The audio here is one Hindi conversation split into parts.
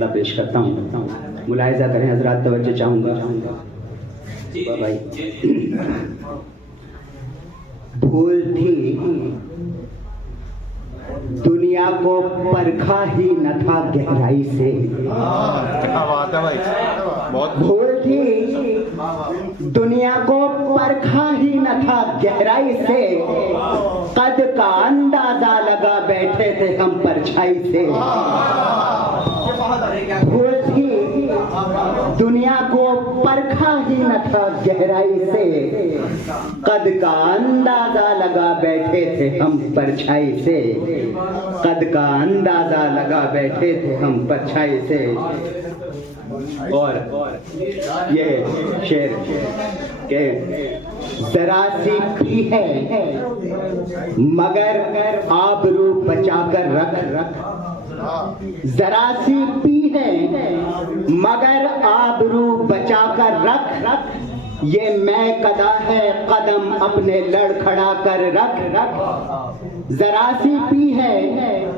मतलब पेश करता हूँ। मुलाहिजा करें हजरात, तवज्जो चाहूँगा भाई। भूल थी दुनिया को परखा ही न था गहराई से। क्या बात है भाई, बहुत भूल थी दुनिया को परखा ही न था गहराई से, कद का अंदाजा लगा बैठे थे हम परछाई से। भूल थी दुनिया को परखा ही न था गहराई से, कद का अंदाजा लगा बैठे थे हम परछाई से, कद का अंदाजा लगा बैठे थे हम परछाई से। और ये शेर के जरा सी पी है मगर आबरू बचाकर रख, जरा सी पी है मगर आबरू बचाकर रख, ये मैं कदा है कदम अपने लड़खड़ा कर रख। जरा सी पी है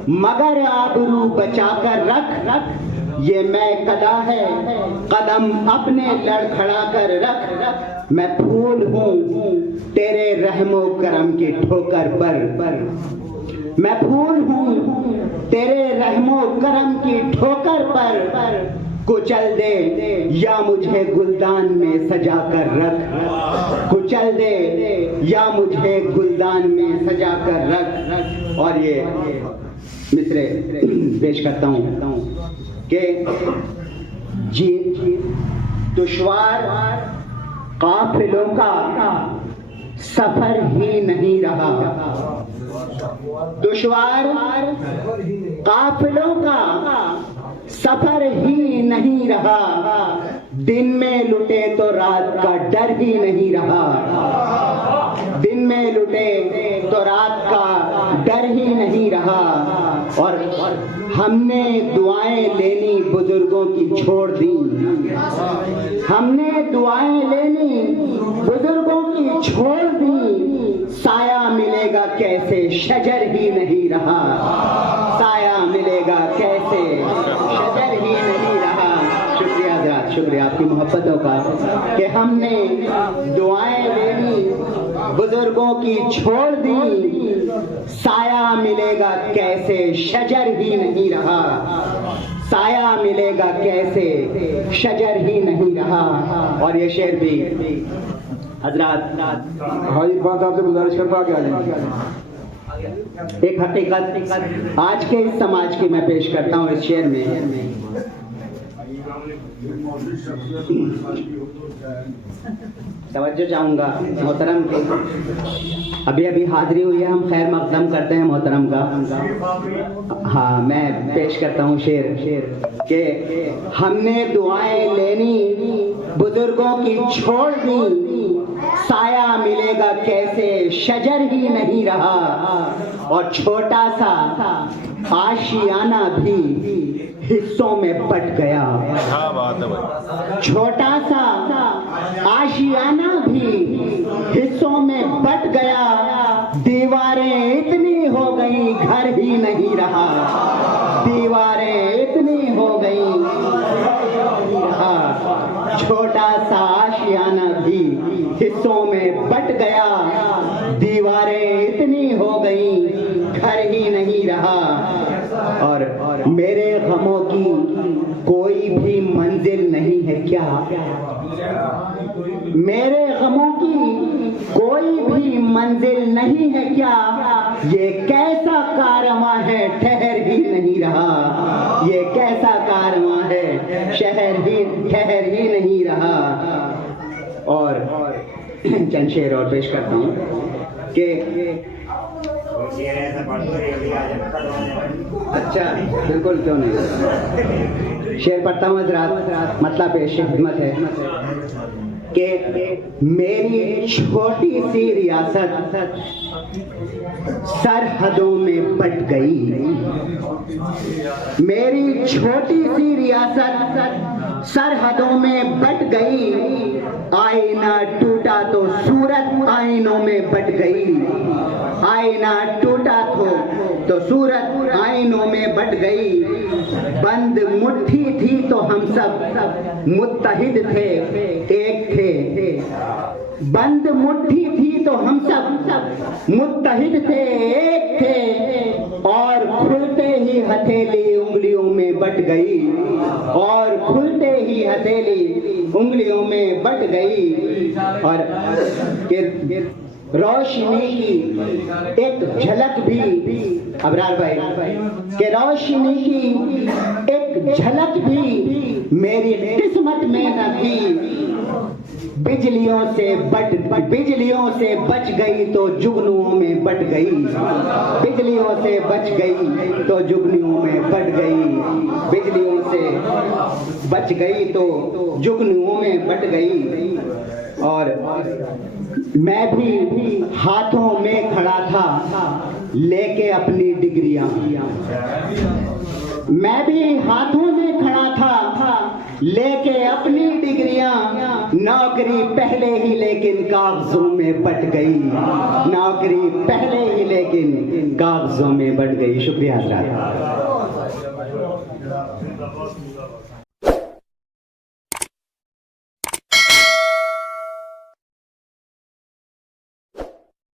मगर आबरू बचाकर रख, ये मैं कदा है कदम अपने लड़खड़ा कर रख। मैं फूल हूँ तेरे रहमो करम की ठोकर पर, मैं फूल हूँ तेरे रहमो करम की ठोकर पर, कुचल दे या मुझे गुलदान में सजा कर रख, कुचल दे या मुझे गुलदान में सजा कर रख। और ये मिसरे पेश करता हूँ कि जी दुश्वार काफिलों का सफर ही नहीं रहा, दुश्वार काफिलों का सफर ही नहीं रहा, दिन में लुटे तो रात का डर ही नहीं रहा, दिन में लुटे तो रात का डर ही नहीं रहा। और हमने दुआएं लेनी बुजुर्गों की छोड़ दी, हमने दुआएं लेनी बुजुर्गों की छोड़ दी, साया मिलेगा कैसे शजर ही नहीं रहा, साया मिलेगा कैसे शजर ही नहीं रहा। शुक्रिया हज़रात, शुक्रिया आपकी मोहब्बतों का कि हमने दुआएं लेनी बुजुर्गों की छोड़ दी, साया मिलेगा कैसे शजर ही नहीं रहा, साया मिलेगा कैसे शजर ही नहीं रहा। और ये शेर भी हजरात भाई बात साहब से गुजारिश करता आगे आ जाइए। एक हकीकत आज के इस समाज की मैं पेश करता हूँ इस शेर में। तवज्जो चाहूँगा मोहतरम की, अभी अभी हाजिरी हुई है, हम खैर मकदम करते हैं मोहतरम का। हाँ, मैं पेश करता हूँ शेर के हमने दुआएं लेनी बुजुर्गों की छोड़ दी, साया मिलेगा कैसे शजर ही नहीं रहा। और छोटा सा आशियाना भी हिस्सों में बट गया, छोटा सा आशियाना भी हिस्सों में बट गया, दीवारें इतनी हो गई घर ही नहीं रहा, दीवारें इतनी हो गई रहा। छोटा सा आशियाना भी हिस्सों में बट गया, दीवारें इतनी हो गई घर ही नहीं रहा। और मेरे गमों की कोई भी मंजिल नहीं है क्या, मेरे गमों की कोई भी मंजिल नहीं है क्या, ये कैसा कारवां है ठहर ही नहीं रहा, ये कैसा कारवां है ठहर ही नहीं रहा। और चंद शेर और पेश करता हूँ कि अच्छा बिल्कुल क्यों नहीं, शेर पढ़ता हूँ हज़रात, मतलब पेश खिदमत है कि मेरी छोटी सी रियासत सरहदों में बट गई, मेरी छोटी सी रियासत सरहदों में बट गई, आईना टूटा तो सूरत आईनों में बट गई, आईना टूटा तो सूरत आईनों में बट गई, बंद मुट्ठी हम सब मुत्तहिद थे, एक थे। बंद मुट्ठी थी तो हम सब मुत्तहिद थे, एक थे। और खुलते ही हथेली उंगलियों में बट गई, और खुलते ही हथेली उंगलियों में बट गई। और रोशनी की एक झलक भी, अबरार भाई, के रोशनी की एक झलक भी मेरी किस्मत में न थी। बिजलियों से बच गई तो जुगनुओं में बट गई, बिजलियों से बच गई तो जुगनुओं में बट गई, बिजलियों से बच गई तो जुगनुओं में बट गई। और मैं भी हाथों में खड़ा था लेके अपनी डिग्रियां, मैं भी हाथों में खड़ा था लेके अपनी डिग्रियां। नौकरी पहले ही लेकिन कागजों में बट गई, नौकरी पहले ही लेकिन कागजों में बट गई। शुक्रिया हज़रात।